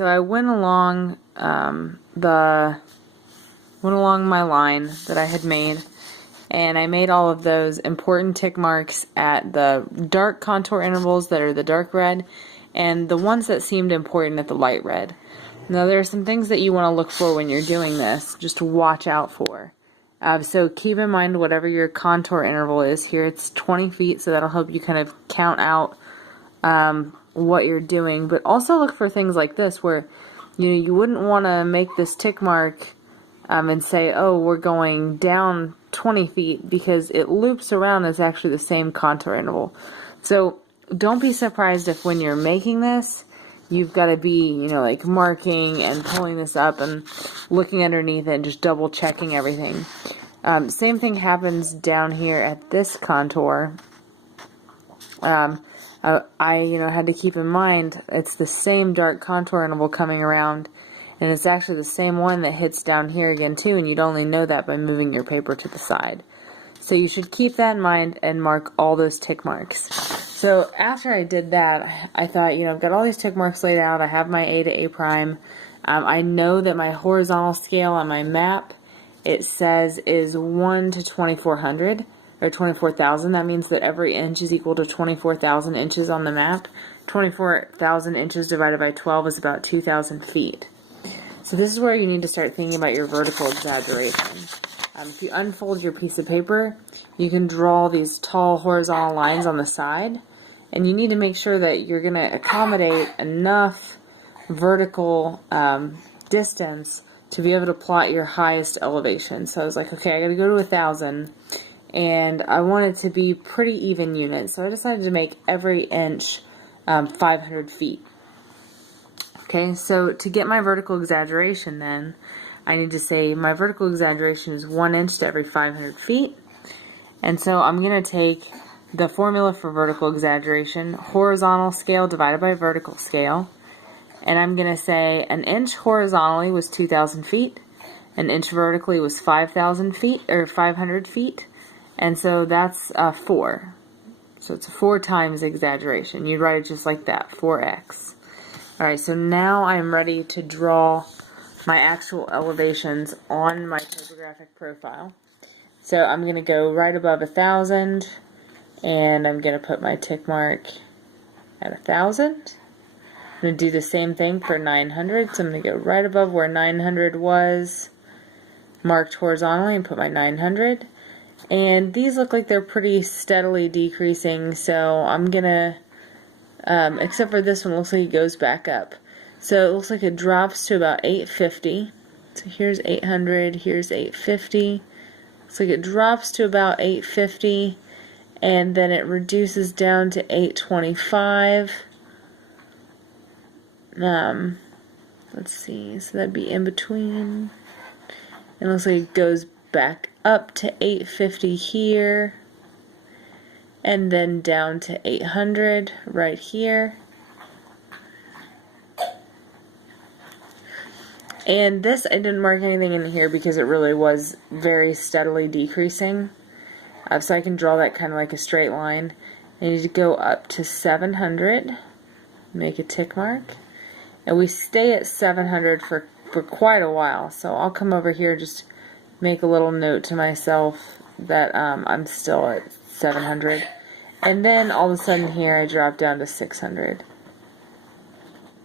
so I went along my line that I had made, and I made all of those important tick marks at the dark contour intervals that are the dark red, and the ones that seemed important at the light red. Now there are some things that you want to look for when you're doing this, just to watch out for. So keep in mind whatever your contour interval is. Here it's 20 feet, so that'll help you kind of count out what you're doing. But also look for things like this, where you wouldn't want to make this tick mark and say, oh, we're going down 20 feet, because it loops around as actually the same contour interval. So don't be surprised if when you're making this, you've got to be, like marking and pulling this up and looking underneath it and just double checking everything. Same thing happens down here at this contour. I had to keep in mind it's the same dark contour interval coming around, and it's actually the same one that hits down here again too, and you'd only know that by moving your paper to the side. So you should keep that in mind and mark all those tick marks. So after I did that, I thought, I've got all these tick marks laid out. I have my A to A prime. I know that my horizontal scale on my map, it says is 1 to 2400 or 24,000. That means that every inch is equal to 24,000 inches on the map. 24,000 inches divided by 12 is about 2,000 feet. So this is where you need to start thinking about your vertical exaggeration. If you unfold your piece of paper, you can draw these tall horizontal lines on the side, and you need to make sure that you're going to accommodate enough vertical distance to be able to plot your highest elevation. So I was like, okay, I got to go to 1,000, and I want it to be pretty even units. So I decided to make every inch 500 feet. Okay, so to get my vertical exaggeration then, I need to say my vertical exaggeration is 1 inch to every 500 feet. And so I'm going to take the formula for vertical exaggeration, horizontal scale divided by vertical scale. And I'm going to say an inch horizontally was 2,000 feet. An inch vertically was 5,000 feet, or 500 feet. And so that's 4. So it's 4 times exaggeration. You'd write it just like that, 4x. Alright, so now I'm ready to draw my actual elevations on my topographic profile. So I'm going to go right above 1,000, and I'm going to put my tick mark at 1,000. I'm going to do the same thing for 900, so I'm going to go right above where 900 was, marked horizontally, and put my 900. And these look like they're pretty steadily decreasing, so I'm going to, except for this one, looks like it goes back up. So it looks like it drops to about 850. So here's 800, here's 850. Looks like it drops to about 850, and then it reduces down to 825. Let's see, so that'd be in between. And it looks like it goes back up to 850 here, and then down to 800 right here. And this, I didn't mark anything in here because it really was very steadily decreasing. So I can draw that kind of like a straight line. I need to go up to 700, make a tick mark. And we stay at 700 for quite a while. So I'll come over here and just make a little note to myself that I'm still at 700. And then all of a sudden here I drop down to 600.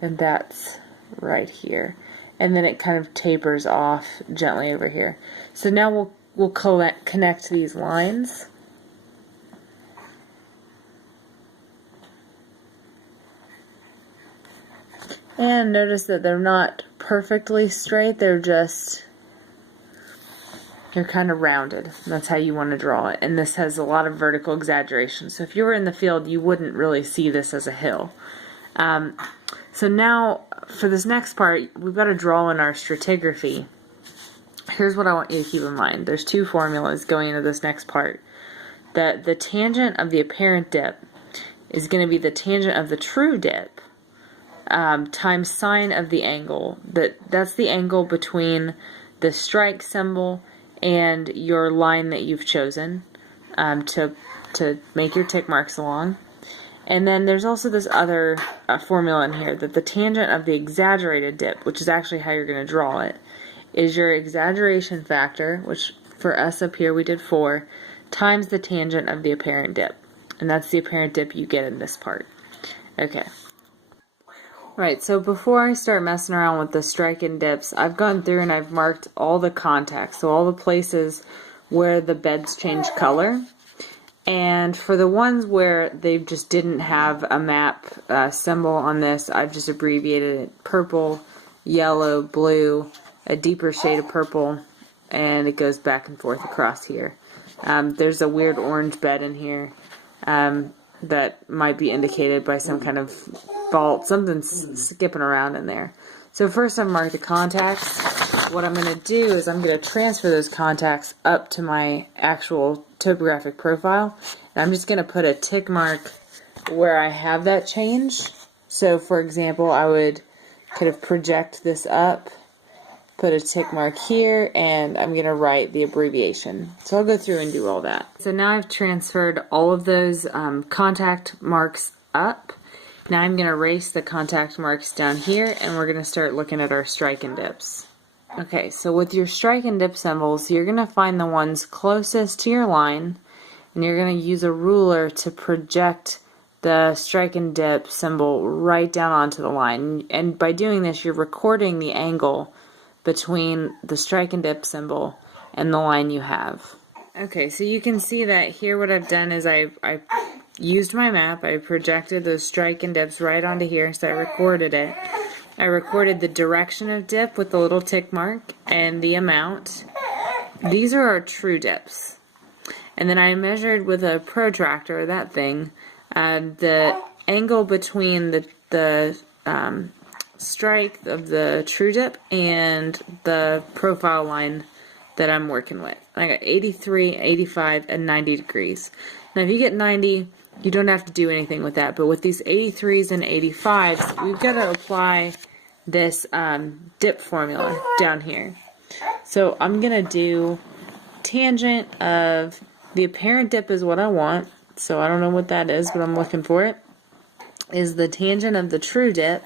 And that's right here. And then it kind of tapers off gently over here. So now we'll connect these lines. And notice that they're not perfectly straight, they're kind of rounded. That's how you want to draw it. And this has a lot of vertical exaggeration. So if you were in the field, you wouldn't really see this as a hill. So now, for this next part, we've got to draw in our stratigraphy. Here's what I want you to keep in mind. There's 2 formulas going into this next part. The tangent of the apparent dip is going to be the tangent of the true dip times sine of the angle. That's the angle between the strike symbol and your line that you've chosen to make your tick marks along. And then there's also this other formula in here, that the tangent of the exaggerated dip, which is actually how you're going to draw it, is your exaggeration factor, which for us up here we did 4, times the tangent of the apparent dip. And that's the apparent dip you get in this part. Okay. Alright, so before I start messing around with the strike and dips, I've gone through and I've marked all the contacts, so all the places where the beds change color. And for the ones where they just didn't have a map symbol on this, I've just abbreviated it: purple, yellow, blue, a deeper shade of purple, and it goes back and forth across here. There's a weird orange bed in here that might be indicated by some kind of fault, something's skipping around in there. So first I've marked the contacts. What I'm going to do is I'm going to transfer those contacts up to my actual topographic profile. And I'm just going to put a tick mark where I have that change. So for example, I would kind of project this up, put a tick mark here, and I'm going to write the abbreviation. So I'll go through and do all that. So now I've transferred all of those contact marks up. Now I'm going to erase the contact marks down here, and we're going to start looking at our strike and dips. Okay, so with your strike and dip symbols, you're going to find the ones closest to your line, and you're going to use a ruler to project the strike and dip symbol right down onto the line. And by doing this, you're recording the angle between the strike and dip symbol and the line you have. Okay, so you can see that here what I've done is I used my map, I projected those strike and dips right onto here, so I recorded it. I recorded the direction of dip with the little tick mark and the amount. These are our true dips. And then I measured with a protractor, that thing, the angle between the strike of the true dip and the profile line that I'm working with. I got 83, 85, and 90 degrees. Now if you get 90, you don't have to do anything with that, but with these 83s and 85s, we've got to apply this dip formula down here. So I'm going to do tangent of the apparent dip is what I want, so I don't know what that is, but I'm looking for it, is the tangent of the true dip.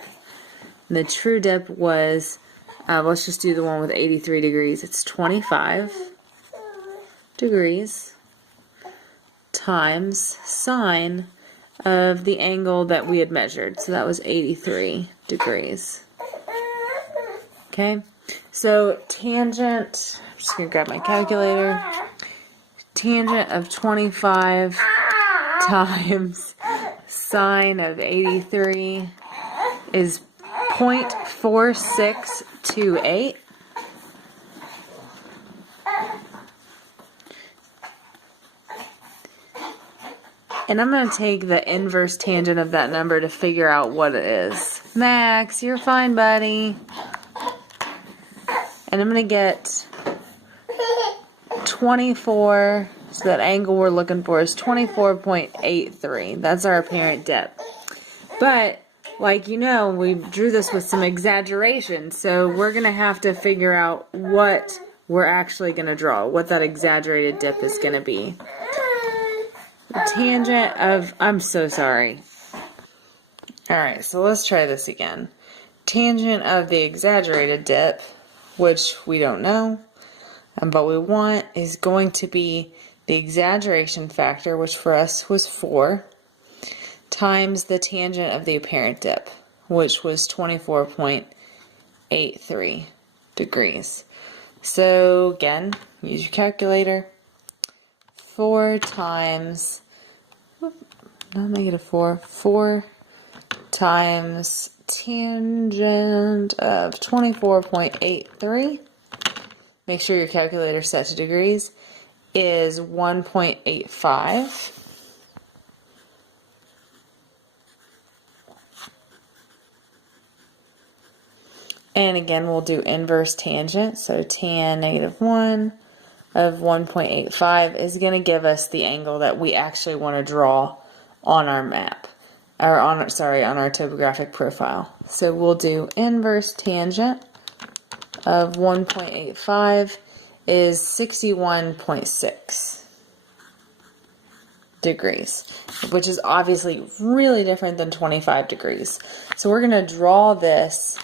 And the true dip was, let's just do the one with 83 degrees, it's 25 degrees times sine of the angle that we had measured. So that was 83 degrees. Okay, so tangent, I'm just going to grab my calculator. Tangent of 25 times sine of 83 is 0.4628. And I'm going to take the inverse tangent of that number to figure out what it is. Max, you're fine, buddy. And I'm going to get 24, so that angle we're looking for is 24.83. That's our apparent dip. But, like you know, we drew this with some exaggeration, so we're going to have to figure out what we're actually going to draw, what that exaggerated dip is going to be. The tangent of, I'm so sorry. Alright, so let's try this again. Tangent of the exaggerated dip, which we don't know, but we want, is going to be the exaggeration factor, which for us was 4, times the tangent of the apparent dip, which was 24.83 degrees. So again, use your calculator. 4 times, not -4, 4 times tangent of 24.83, make sure your calculator is set to degrees, is 1.85. And again, we'll do inverse tangent, so tan -1 of 1.85 is going to give us the angle that we actually want to draw on our map, or on our topographic profile. So we'll do inverse tangent of 1.85 is 61.6. degrees, which is obviously really different than 25 degrees. So we're going to draw this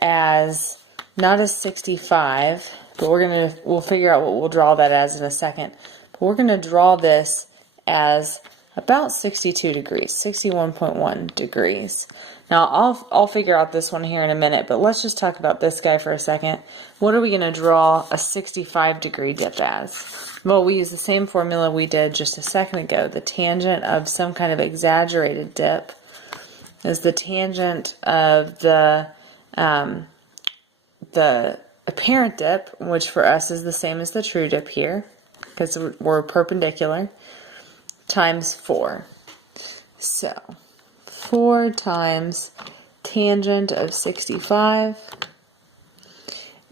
as not as 65, but we'll figure out what we'll draw that as in a second. But we're going to draw this as about 62 degrees, 61.1 degrees. Now I'll figure out this one here in a minute, but let's just talk about this guy for a second. What are we going to draw a 65 degree dip as? Well, we use the same formula we did just a second ago. The tangent of some kind of exaggerated dip is the tangent of the apparent dip, which for us is the same as the true dip here, because we're perpendicular, times 4. So 4 times tangent of 65,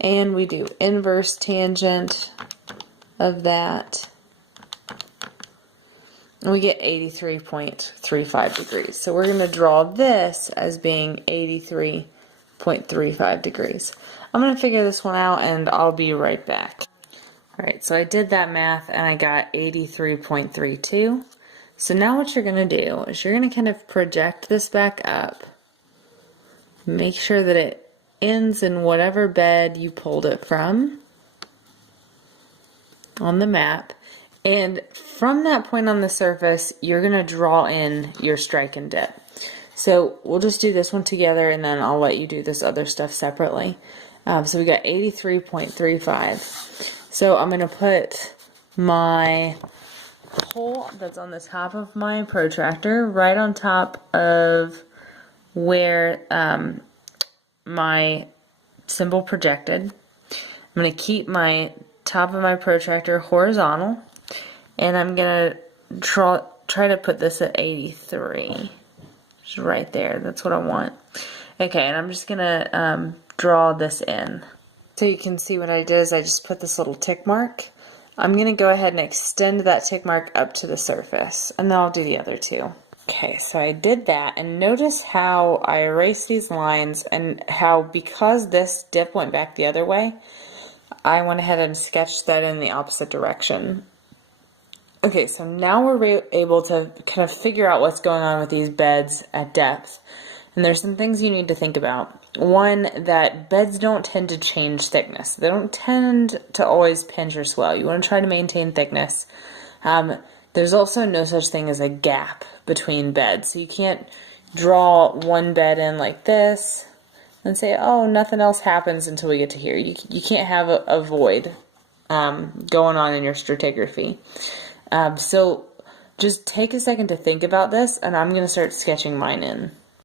and we do inverse tangent of that, and we get 83.35 degrees. So we're going to draw this as being 83.35 degrees. I'm going to figure this one out and I'll be right back. Alright, so I did that math and I got 83.32. So now what you're going to do is you're going to kind of project this back up. Make sure that it ends in whatever bed you pulled it from on the map. And from that point on the surface, you're going to draw in your strike and dip. So we'll just do this one together and then I'll let you do this other stuff separately. So we got 83.35. So I'm going to put my hole that's on the top of my protractor right on top of where my symbol projected. I'm going to keep my top of my protractor horizontal, and I'm going to try to put this at 83. Just right there. That's what I want. Okay, and I'm just going to draw this in. So you can see what I did is I just put this little tick mark. I'm going to go ahead and extend that tick mark up to the surface, and then I'll do the other two. Okay, so I did that, and notice how I erased these lines and how, because this dip went back the other way, I went ahead and sketched that in the opposite direction. Okay, so now we're able to kind of figure out what's going on with these beds at depth. And there's some things you need to think about. One, that beds don't tend to change thickness. They don't tend to always pinch or swell. You want to try to maintain thickness. There's also no such thing as a gap between beds. So you can't draw one bed in like this and say, oh, nothing else happens until we get to here. You can't have a void going on in your stratigraphy. So just take a second to think about this, and I'm going to start sketching mine in.